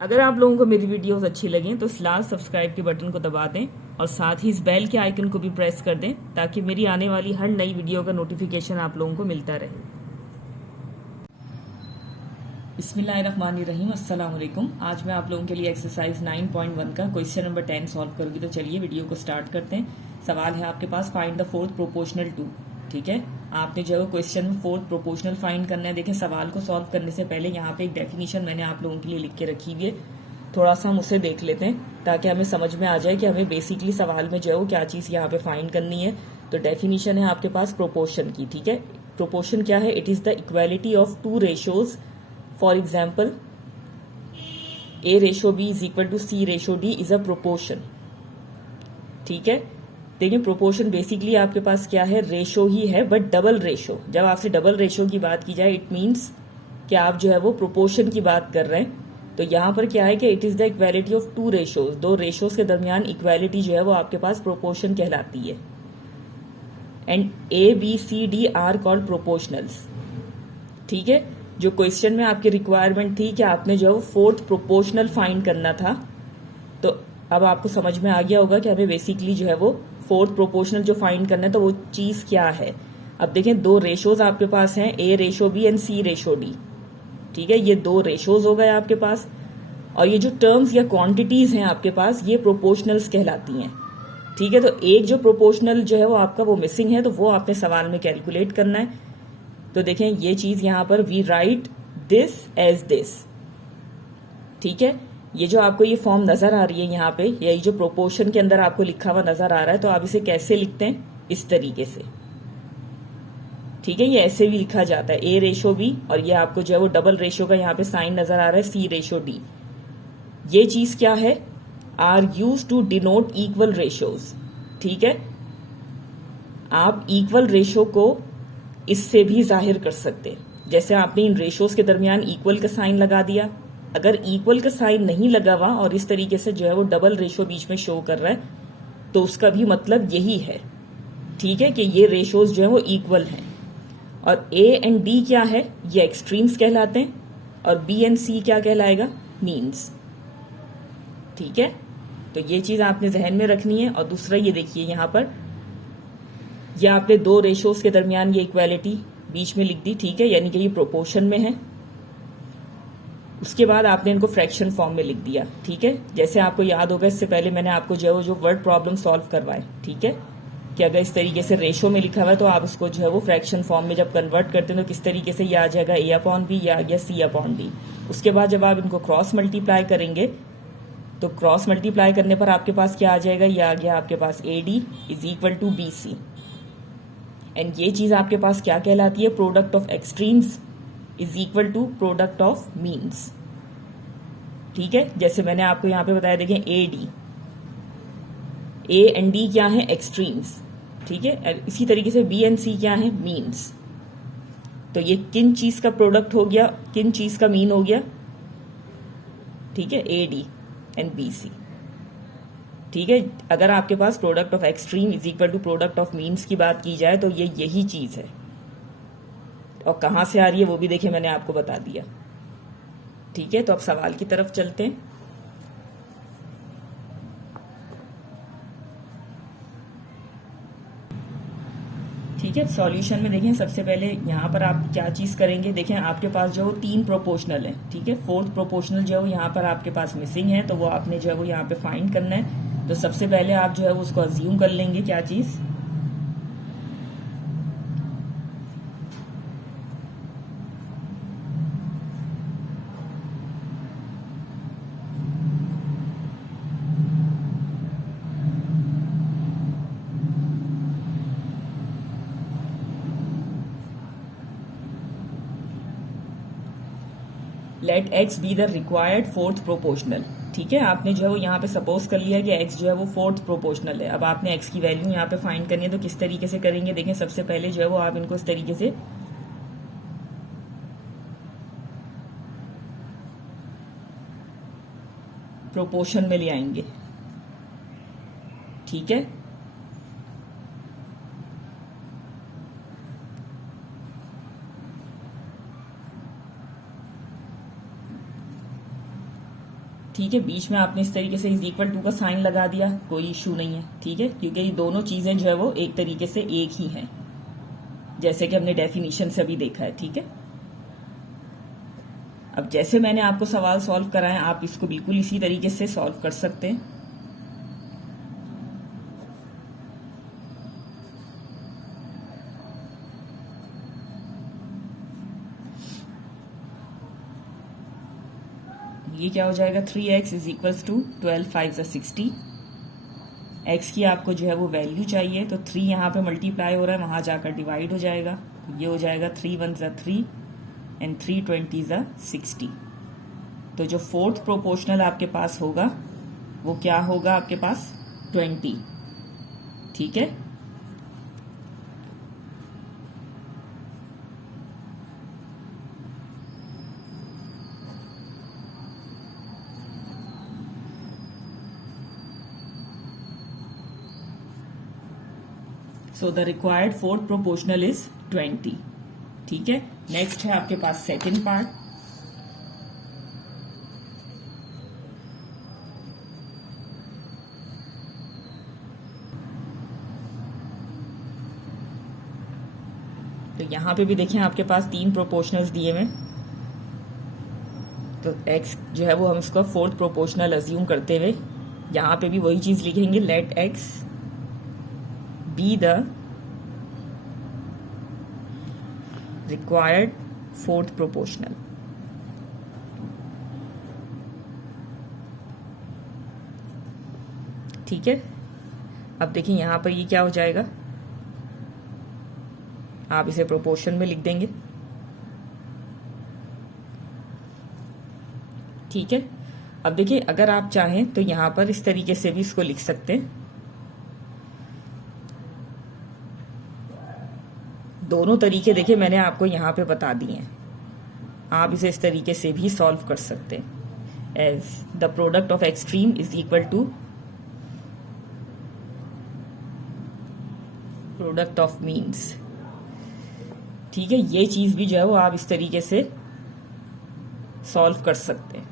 अगर आप लोगों को मेरी वीडियोस अच्छी लगें तो इस लाल सब्सक्राइब के बटन को दबा दें और साथ ही इस बेल के आइकन को भी प्रेस कर दें ताकि मेरी आने वाली हर नई वीडियो का नोटिफिकेशन आप लोगों को मिलता रहे। बिस्मिल्लाहिर्रहमानिर्रहीम, अस्सलाम वालेकुम। आज मैं आप लोगों के लिए एक्सरसाइज 9.1 का क्वेश्चन नंबर 10 सॉल्व करूंगी। तो चलिए वीडियो को स्टार्ट करते हैं। सवाल है आपके पास, find the fourth proportional to. ठीक है, आपने जो है क्वेश्चन में फोर्थ प्रोपोर्शनल फाइंड करना है। देखें, सवाल को सॉल्व करने से पहले यहाँ पे एक डेफिनेशन मैंने आप लोगों के लिए लिख के रखी हुई है, थोड़ा सा हम उसे देख लेते हैं ताकि हमें समझ में आ जाए कि हमें बेसिकली सवाल में जो है क्या चीज़ यहाँ पे फाइंड करनी है। तो डेफिनेशन है आपके पास प्रोपोर्शन की। ठीक है, प्रोपोर्शन क्या है? It is the equality of two ratios. For example, A ratio B is equal to C ratio D is a proportion. ठीक है, देखिए प्रोपोर्शन बेसिकली आपके पास क्या है? रेशो ही है, बट डबल रेशो। जब आपसे डबल रेशो की बात की जाए, इट मीन्स कि आप जो है वो प्रोपोर्शन की बात कर रहे हैं। तो यहाँ पर क्या है कि it is the equality of two ratios. दो रेशोज के दरमियान इक्वालिटी जो है वो आपके पास प्रोपोर्शन कहलाती है। And A B C D are called proportionals. ठीक है, जो क्वेश्चन में आपकी रिक्वायरमेंट थी कि आपने जो है फोर्थ प्रोपोर्शनल फाइंड करना था, तो अब आपको समझ में आ गया होगा कि हमें बेसिकली जो है वो फोर्थ प्रोपोर्शनल जो फाइंड करना है तो वो चीज क्या है। अब देखें, दो रेशोज आपके पास हैं, A ratio B and C ratio D। ठीक है, ये दो रेशोज हो गए आपके पास, और ये जो टर्म्स या क्वांटिटीज हैं आपके पास, ये प्रोपोर्शनल्स कहलाती हैं। ठीक है, तो एक जो प्रोपोर्शनल जो है वो आपका वो मिसिंग है, तो वो आपने सवाल में कैलकुलेट करना है। तो देखें, ये चीज यहां पर we write this as this. ठीक है, ये जो आपको ये फॉर्म नजर आ रही है यहाँ पे, यही जो प्रोपोर्शन के अंदर आपको लिखा हुआ नजर आ रहा है, तो आप इसे कैसे लिखते हैं? इस तरीके से। ठीक है, ये ऐसे भी लिखा जाता है, A रेशो B, और ये आपको जो है वो डबल रेशो का यहाँ पे साइन नजर आ रहा है, C रेशो D। ये चीज क्या है? Are used to denote equal ratios. ठीक है, आप इक्वल रेशो को इससे भी जाहिर कर सकते हैं। जैसे आपने इन रेशोज के दरमियान इक्वल का साइन लगा दिया, अगर इक्वल का साइन नहीं लगा हुआ और इस तरीके से जो है वो डबल रेशो बीच में शो कर रहा है, तो उसका भी मतलब यही है। ठीक है, कि ये रेशोज जो है वो इक्वल हैं। और A एंड D क्या है? ये एक्सट्रीम्स कहलाते हैं, और B एंड C क्या कहलाएगा? मीन्स। ठीक है, तो ये चीज आपने जहन में रखनी है। और दूसरा ये देखिए, यहां पर ये आपने दो रेशोज के दरमियान ये इक्वालिटी बीच में लिख दी। ठीक है, यानी कि ये प्रोपोर्शन में है। उसके बाद आपने इनको फ्रैक्शन फॉर्म में लिख दिया। ठीक है, जैसे आपको याद होगा, इससे पहले मैंने आपको जो वर्ड प्रॉब्लम सॉल्व करवाए। ठीक है, कि अगर इस तरीके से रेशो में लिखा हुआ है तो आप इसको जो है वो फ्रैक्शन फॉर्म में जब कन्वर्ट करते हैं तो किस तरीके से ये आ जाएगा? A अपॉन B, या आ गया C अपॉन D। उसके बाद जब आप इनको क्रॉस मल्टीप्लाई करेंगे तो क्रॉस मल्टीप्लाई करने पर आपके पास क्या आ जाएगा? ये आ गया आपके पास AD is equal to BC। And ये चीज आपके पास क्या कहलाती है? Product of extremes is equal to product of means. ठीक है, जैसे मैंने आपको यहां पे बताया, देखें AD, A एंड D क्या है? एक्सट्रीम्स। ठीक है, इसी तरीके से B एंड C क्या है? मीन्स। तो ये किन चीज का प्रोडक्ट हो गया, किन चीज का मीन हो गया? ठीक है, AD एंड BC। ठीक है, अगर आपके पास product of extreme is equal to product of means की बात की जाए तो ये यही चीज है। और कहां से आ रही है वो भी देखिए, मैंने आपको बता दिया। ठीक है, तो अब सवाल की तरफ चलते हैं। ठीक है, सॉल्यूशन में देखें, सबसे पहले यहाँ पर आप क्या चीज करेंगे? देखें, आपके पास जो तीन प्रोपोर्शनल है। ठीक है, फोर्थ प्रोपोर्शनल जो है यहाँ पर आपके पास मिसिंग है, तो वो आपने जो है वो यहाँ पे फाइंड करना है। तो सबसे पहले आप जो है वो उसको अज्यूम कर लेंगे, क्या चीज? Let x be the required fourth proportional. ठीक है, आपने जो है वो यहाँ पे सपोज कर लिया कि x जो है वो फोर्थ प्रोपोर्शनल है। अब आपने x की वैल्यू यहाँ पे फाइंड करनी है, तो किस तरीके से करेंगे? देखें, सबसे पहले जो है वो आप इनको इस तरीके से प्रोपोर्शन में ले आएंगे। ठीक है, ठीक है, बीच में आपने इस तरीके से इज इक्वल टू का साइन लगा दिया, कोई इश्यू नहीं है, ठीक है, क्योंकि ये दोनों चीजें जो है वो एक तरीके से एक ही हैं, जैसे कि हमने डेफिनेशन से अभी देखा है। ठीक है, अब जैसे मैंने आपको सवाल सॉल्व कराए आप इसको बिल्कुल इसी तरीके से सॉल्व कर सकते हैं। ये क्या हो जाएगा, 3x is equals to 12 5 60। x की आपको जो है वो वैल्यू चाहिए, तो 3 यहाँ पे मल्टीप्लाई हो रहा है, वहां जाकर डिवाइड हो जाएगा, तो ये हो जाएगा 3 1 3 एंड 3 20 60। तो जो फोर्थ प्रोपोर्शनल आपके पास होगा वो क्या होगा आपके पास, 20। ठीक है, so the required fourth proportional is 20। ठीक है, नेक्स्ट है आपके पास सेकेंड पार्ट। तो यहां पे भी देखिए आपके पास 3 प्रोपोर्शनल्स दिए हुए, तो x जो है वो हम इसको फोर्थ प्रोपोर्शनल अज्यूम करते हुए यहां पे भी वही चीज लिखेंगे, late x be the required fourth proportional। ठीक है, अब देखिए यहां पर ये क्या हो जाएगा, आप इसे प्रोपोर्शन में लिख देंगे। ठीक है, अब देखिए अगर आप चाहें तो यहां पर इस तरीके से भी इसको लिख सकते हैं, दोनों तरीके देखिए मैंने आपको यहां पे बता दिए हैं, आप इसे इस तरीके से भी सॉल्व कर सकते हैं, as the product of extreme is equal to product of means. ठीक है, ये चीज भी जो है वो आप इस तरीके से सॉल्व कर सकते हैं।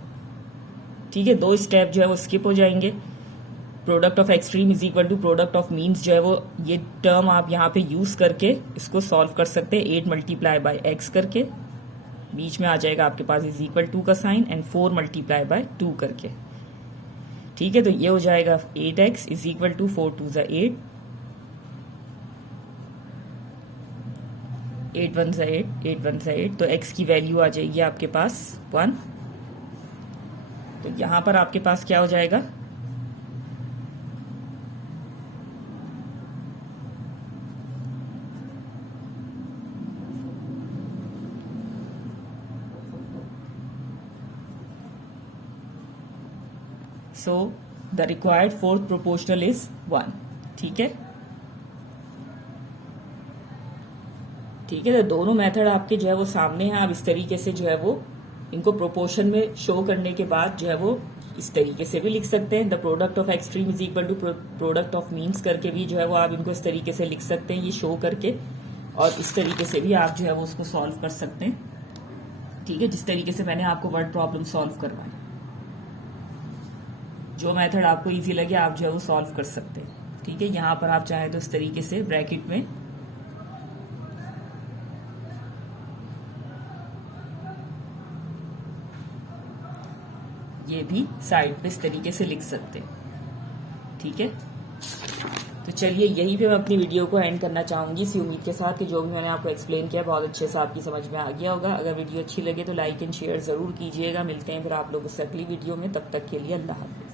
ठीक है, 2 स्टेप जो है वो स्किप हो जाएंगे, product of extreme is equal to product of means जो है वो ये टर्म आप यहाँ पे यूज करके इसको सॉल्व कर सकते हैं, 8 मल्टीप्लाई बाय एक्स करके, बीच में आ जाएगा आपके पास इज इक्वल टू का साइन एंड 4 मल्टीप्लाई बाय 2 करके। ठीक है, तो ये हो जाएगा 8x इज इक्वल टू 4 2 8, 8 1 8, 8 1 8, तो x की वैल्यू आ जाएगी आपके पास 1। तो यहां पर आपके पास क्या हो जाएगा, so the required fourth proportional is 1। ठीक है, ठीक है, तो दोनों मेथड आपके जो है वो सामने हैं, आप इस तरीके से जो है वो इनको प्रोपोर्शन में शो करने के बाद जो है वो इस तरीके से भी लिख सकते हैं, the product of extreme is equal to product of means करके भी जो है वो आप इनको इस तरीके से लिख सकते हैं, ये शो करके, और इस तरीके से भी आप जो है वो उसको सॉल्व कर सकते हैं। ठीक है, जिस तरीके से मैंने आपको वर्ड प्रॉब्लम सॉल्व करवाई, जो मेथड आपको इजी लगे आप जो है वो सॉल्व कर सकते हैं। ठीक है, यहां पर आप चाहे तो इस तरीके से ब्रैकेट में ये भी साइड पे इस तरीके से लिख सकते हैं। ठीक है, तो चलिए यहीं पे मैं अपनी वीडियो को एंड करना चाहूंगी, इसी उम्मीद के साथ कि जो भी मैंने आपको एक्सप्लेन किया बहुत अच्छे से आपकी समझ में आ गया होगा। अगर वीडियो अच्छी लगे तो लाइक एंड शेयर जरूर कीजिएगा। मिलते हैं फिर आप लोगों से अगली वीडियो में, तब तक के लिए अल्लाह हाफिज़।